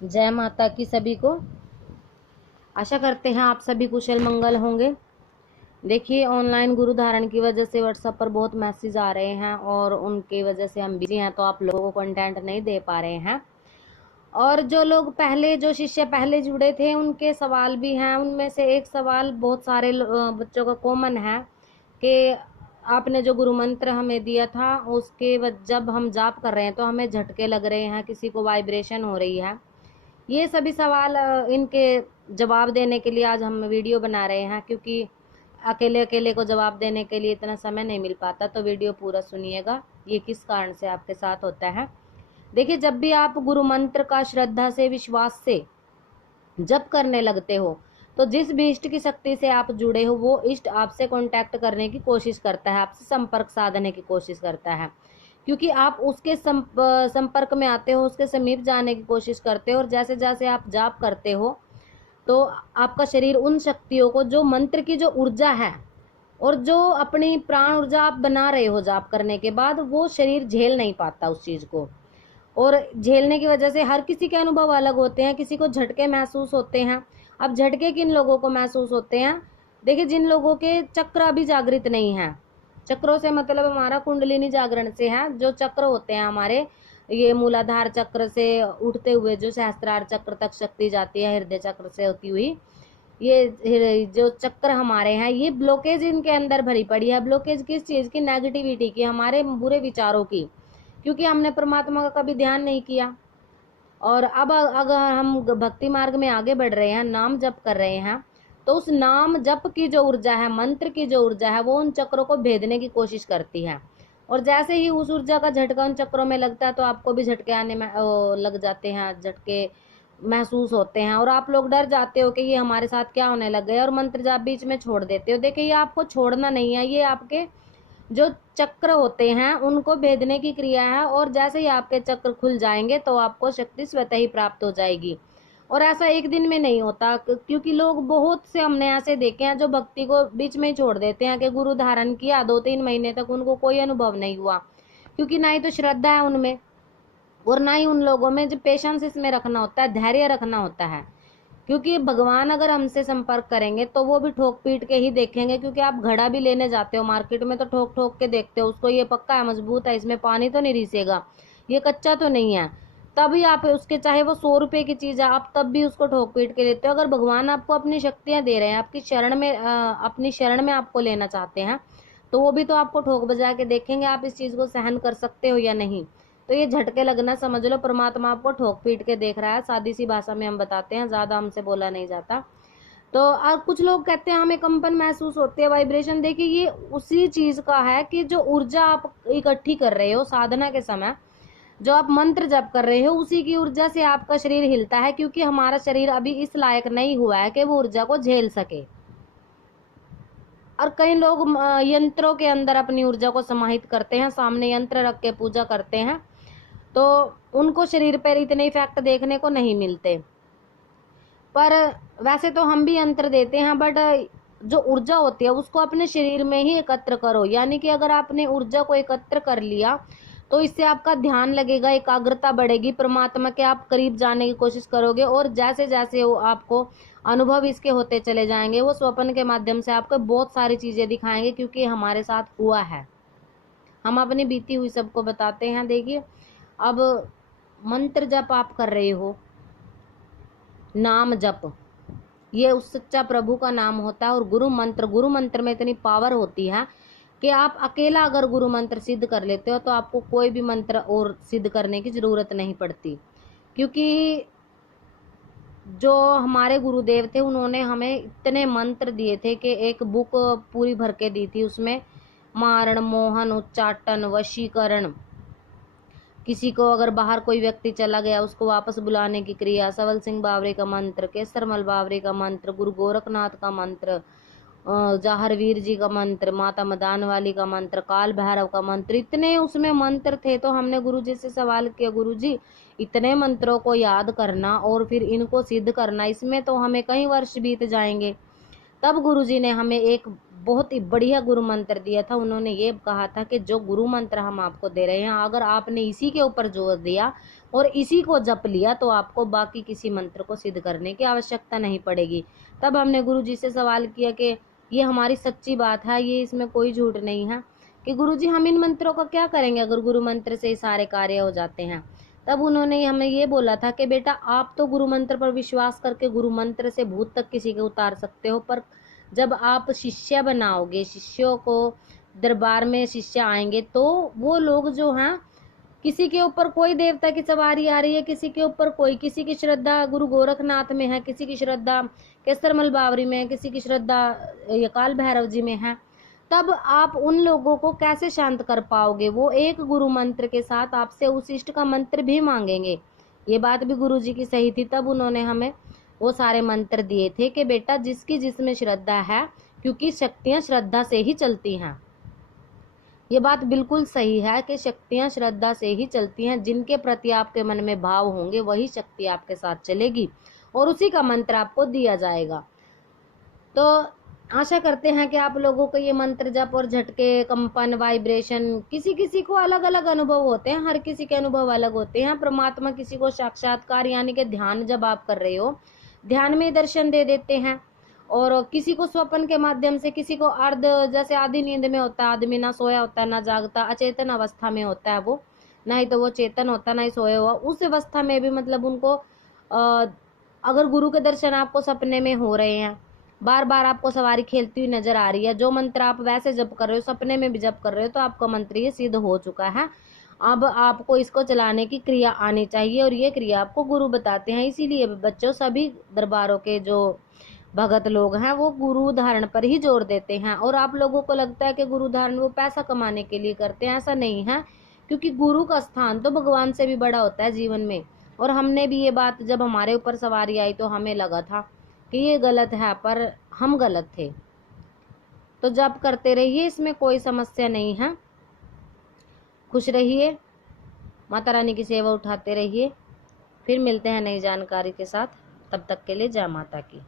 जय माता की सभी को। आशा करते हैं आप सभी कुशल मंगल होंगे। देखिए, ऑनलाइन गुरु धारण की वजह से व्हाट्सएप पर बहुत मैसेज आ रहे हैं और उनकी वजह से हम बिजी हैं, तो आप लोगों को कंटेंट नहीं दे पा रहे हैं। और जो लोग पहले, जो शिष्य पहले जुड़े थे, उनके सवाल भी हैं। उनमें से एक सवाल बहुत सारे बच्चों का कॉमन है कि आपने जो गुरु मंत्र हमें दिया था उसके जब हम जाप कर रहे हैं तो हमें झटके लग रहे हैं, किसी को वाइब्रेशन हो रही है। ये सभी सवाल इनके जवाब देने के लिए आज हम वीडियो बना रहे हैं, क्योंकि अकेले अकेले को जवाब देने के लिए इतना समय नहीं मिल पाता। तो वीडियो पूरा सुनिएगा, ये किस कारण से आपके साथ होता है। देखिए, जब भी आप गुरु मंत्र का श्रद्धा से, विश्वास से जप करने लगते हो, तो जिस भी इष्ट की शक्ति से आप जुड़े हो, वो इष्ट आपसे कांटेक्ट करने की कोशिश करता है, आपसे संपर्क साधने की कोशिश करता है, क्योंकि आप उसके संपर्क में आते हो, उसके समीप जाने की कोशिश करते हो। और जैसे जैसे आप जाप करते हो तो आपका शरीर उन शक्तियों को, जो मंत्र की जो ऊर्जा है और जो अपनी प्राण ऊर्जा आप बना रहे हो जाप करने के बाद, वो शरीर झेल नहीं पाता उस चीज को। और झेलने की वजह से हर किसी के अनुभव अलग होते हैं। किसी को झटके महसूस होते हैं। अब झटके किन लोगों को महसूस होते हैं? देखिए, जिन लोगों के चक्र अभी जागृत नहीं है, चक्रों से मतलब हमारा कुंडलिनी जागरण से है। जो चक्र होते हैं हमारे, ये मूलाधार चक्र से उठते हुए जो सहस्त्रार चक्र तक शक्ति जाती है, हृदय चक्र से होती हुई, ये जो चक्र हमारे हैं, ये ब्लॉकेज इनके अंदर भरी पड़ी है। ब्लॉकेज किस चीज की? नेगेटिविटी की, हमारे बुरे विचारों की, क्योंकि हमने परमात्मा का कभी ध्यान नहीं किया। और अब अगर हम भक्ति मार्ग में आगे बढ़ रहे हैं, नाम जप कर रहे हैं, तो उस नाम जप की जो ऊर्जा है, मंत्र की जो ऊर्जा है, वो उन चक्रों को भेदने की कोशिश करती है। और जैसे ही उस ऊर्जा का झटका उन चक्रों में लगता है, तो आपको भी झटके आने में लग जाते हैं, झटके महसूस होते हैं और आप लोग डर जाते हो कि ये हमारे साथ क्या होने लग गया, और मंत्र जाप बीच में छोड़ देते हो। देखिए, ये आपको छोड़ना नहीं है, ये आपके जो चक्र होते हैं उनको भेदने की क्रिया है। और जैसे ही आपके चक्र खुल जाएंगे तो आपको शक्ति स्वतः ही प्राप्त हो जाएगी। और ऐसा एक दिन में नहीं होता, क्योंकि लोग बहुत से हमने ऐसे देखे हैं जो भक्ति को बीच में ही छोड़ देते हैं, कि गुरु धारण किया 2-3 महीने तक उनको कोई अनुभव नहीं हुआ, क्योंकि ना ही तो श्रद्धा है उनमें, और ना ही उन लोगों में जो पेशेंस इसमें रखना होता है, धैर्य रखना होता है। क्योंकि भगवान अगर हमसे संपर्क करेंगे तो वो भी ठोक पीट के ही देखेंगे, क्योंकि आप घड़ा भी लेने जाते हो मार्केट में तो ठोक ठोक के देखते हो उसको, ये पक्का है, मजबूत है, इसमें पानी तो नहीं रिसेगा, ये कच्चा तो नहीं है। तभी आप उसके, चाहे वो 100 रुपए की चीज है, आप तब भी उसको ठोक पीट के लेते हो। अगर भगवान आपको अपनी शक्तियां दे रहे हैं, आपकी शरण में अपनी शरण में आपको लेना चाहते हैं, तो वो भी तो आपको ठोक बजा के देखेंगे आप इस चीज को सहन कर सकते हो या नहीं। तो ये झटके लगना समझ लो, परमात्मा आपको ठोक पीट के देख रहा है। सादी सी भाषा में हम बताते हैं, ज्यादा हमसे बोला नहीं जाता। तो और कुछ लोग कहते हैं हमें कंपन महसूस होते हैं, वाइब्रेशन। देखिए, ये उसी चीज का है कि जो ऊर्जा आप इकट्ठी कर रहे हो साधना के समय, जो आप मंत्र जप कर रहे हो, उसी की ऊर्जा से आपका शरीर हिलता है, क्योंकि हमारा शरीर अभी इस लायक नहीं हुआ है कि वो ऊर्जा को झेल सके। और कई लोग यंत्रों के अंदर अपनी ऊर्जा को समाहित करते हैं, सामने यंत्र रख के पूजा करते हैं, तो उनको शरीर पर इतने इफेक्ट देखने को नहीं मिलते। पर वैसे तो हम भी यंत्र देते हैं, बट जो ऊर्जा होती है उसको अपने शरीर में ही एकत्र करो। यानी कि अगर आपने ऊर्जा को एकत्र कर लिया तो इससे आपका ध्यान लगेगा, एकाग्रता बढ़ेगी, परमात्मा के आप करीब जाने की कोशिश करोगे। और जैसे जैसे वो आपको अनुभव इसके होते चले जाएंगे, वो स्वप्न के माध्यम से आपको बहुत सारी चीजें दिखाएंगे, क्योंकि हमारे साथ हुआ है, हम अपनी बीती हुई सबको बताते हैं। देखिए, अब मंत्र जप आप कर रहे हो, नाम जप, ये उस सच्चा प्रभु का नाम होता है। और गुरु मंत्र में इतनी पावर होती है कि आप अकेला अगर गुरु मंत्र सिद्ध कर लेते हो तो आपको कोई भी मंत्र और सिद्ध करने की जरूरत नहीं पड़ती। क्योंकि जो हमारे गुरुदेव थे, उन्होंने हमें इतने मंत्र दिए थे कि एक बुक पूरी भर के दी थी। उसमें मारण, मोहन, उच्चाटन, वशीकरण, किसी को अगर बाहर कोई व्यक्ति चला गया उसको वापस बुलाने की क्रिया, सवल सिंह बावरे का मंत्र, केसरमल बावरे का मंत्र, गुरु गोरखनाथ का मंत्र, जाहरवीर जी का मंत्र, माता मदान वाली का मंत्र, काल भैरव का मंत्र, इतने उसमें मंत्र थे। तो हमने गुरु जी से सवाल किया, गुरु जी इतने मंत्रों को याद करना और फिर इनको सिद्ध करना, इसमें तो हमें कई वर्ष बीत जाएंगे। तब गुरुजी ने हमें एक बहुत ही बढ़िया गुरु मंत्र दिया था। उन्होंने ये कहा था कि जो गुरु मंत्र हम आपको दे रहे हैं, अगर आपने इसी के ऊपर जोर दिया और इसी को जप लिया तो आपको बाकी किसी मंत्र को सिद्ध करने की आवश्यकता नहीं पड़ेगी। तब हमने गुरुजी से सवाल किया कि ये हमारी सच्ची बात है, ये इसमें कोई झूठ नहीं है, कि गुरुजी हम इन मंत्रों का क्या करेंगे अगर गुरु मंत्र से ही सारे कार्य हो जाते हैं। तब उन्होंने हमें ये बोला था कि बेटा आप तो गुरु मंत्र पर विश्वास करके गुरु मंत्र से भूत तक किसी के उतार सकते हो, पर जब आप शिष्य बनाओगे, शिष्यों को दरबार में शिष्य आएंगे, तो वो लोग जो हैं, किसी के ऊपर कोई देवता की सवारी आ रही है, किसी के ऊपर कोई, किसी की श्रद्धा गुरु गोरखनाथ में है, किसी की श्रद्धा केसरमल बावरी में है, किसी की श्रद्धा काल भैरव जी में है, तब आप उन लोगों को कैसे शांत कर पाओगे। वो एक गुरु मंत्र के साथ आपसे उस इष्ट का मंत्र भी मांगेंगे। ये बात भी गुरु जी की सही थी। तब उन्होंने हमें वो सारे मंत्र दिए थे कि बेटा जिसकी जिसमें श्रद्धा है, क्योंकि शक्तियां श्रद्धा से ही चलती हैं। ये बात बिल्कुल सही है कि शक्तियां श्रद्धा से ही चलती हैं। जिनके प्रति आपके मन में भाव होंगे वही शक्ति आपके साथ चलेगी और उसी का मंत्र आपको दिया जाएगा। तो आशा करते हैं कि आप लोगों को ये मंत्र जप और झटके, कंपन, वाइब्रेशन, किसी किसी को अलग अलग अनुभव होते हैं, हर किसी के अनुभव अलग होते हैं। परमात्मा किसी को साक्षात्कार यानी कि ध्यान जब आप कर रहे हो, ध्यान में दर्शन दे देते हैं, और किसी को स्वप्न के माध्यम से, किसी को अर्ध, जैसे आधी नींद में होता है आदमी, ना सोया होता है ना जागता, अचेतन अवस्था में होता है वो, ना ही तो वो चेतन होता ना ही सोया हुआ, उस अवस्था में भी मतलब उनको अगर गुरु के दर्शन आपको सपने में हो रहे हैं, बार बार आपको सवारी खेलती हुई नजर आ रही है, जो मंत्र आप वैसे जप कर रहे हो, सपने में भी जप कर रहे हो, तो आपका मंत्र ये सिद्ध हो चुका है। अब आपको इसको चलाने की क्रिया आनी चाहिए, और ये क्रिया आपको गुरु बताते हैं। इसीलिए बच्चों, सभी दरबारों के जो भगत लोग हैं वो गुरु धारण पर ही जोर देते हैं। और आप लोगों को लगता है कि गुरु धारण वो पैसा कमाने के लिए करते हैं, ऐसा नहीं है, क्योंकि गुरु का स्थान तो भगवान से भी बड़ा होता है जीवन में। और हमने भी ये बात, जब हमारे ऊपर सवारी आई तो हमें लगा था कि ये गलत है, पर हम गलत थे। तो जब करते रहिए, इसमें कोई समस्या नहीं है। खुश रहिए, माता रानी की सेवा उठाते रहिए। फिर मिलते हैं नई जानकारी के साथ, तब तक के लिए जय माता की।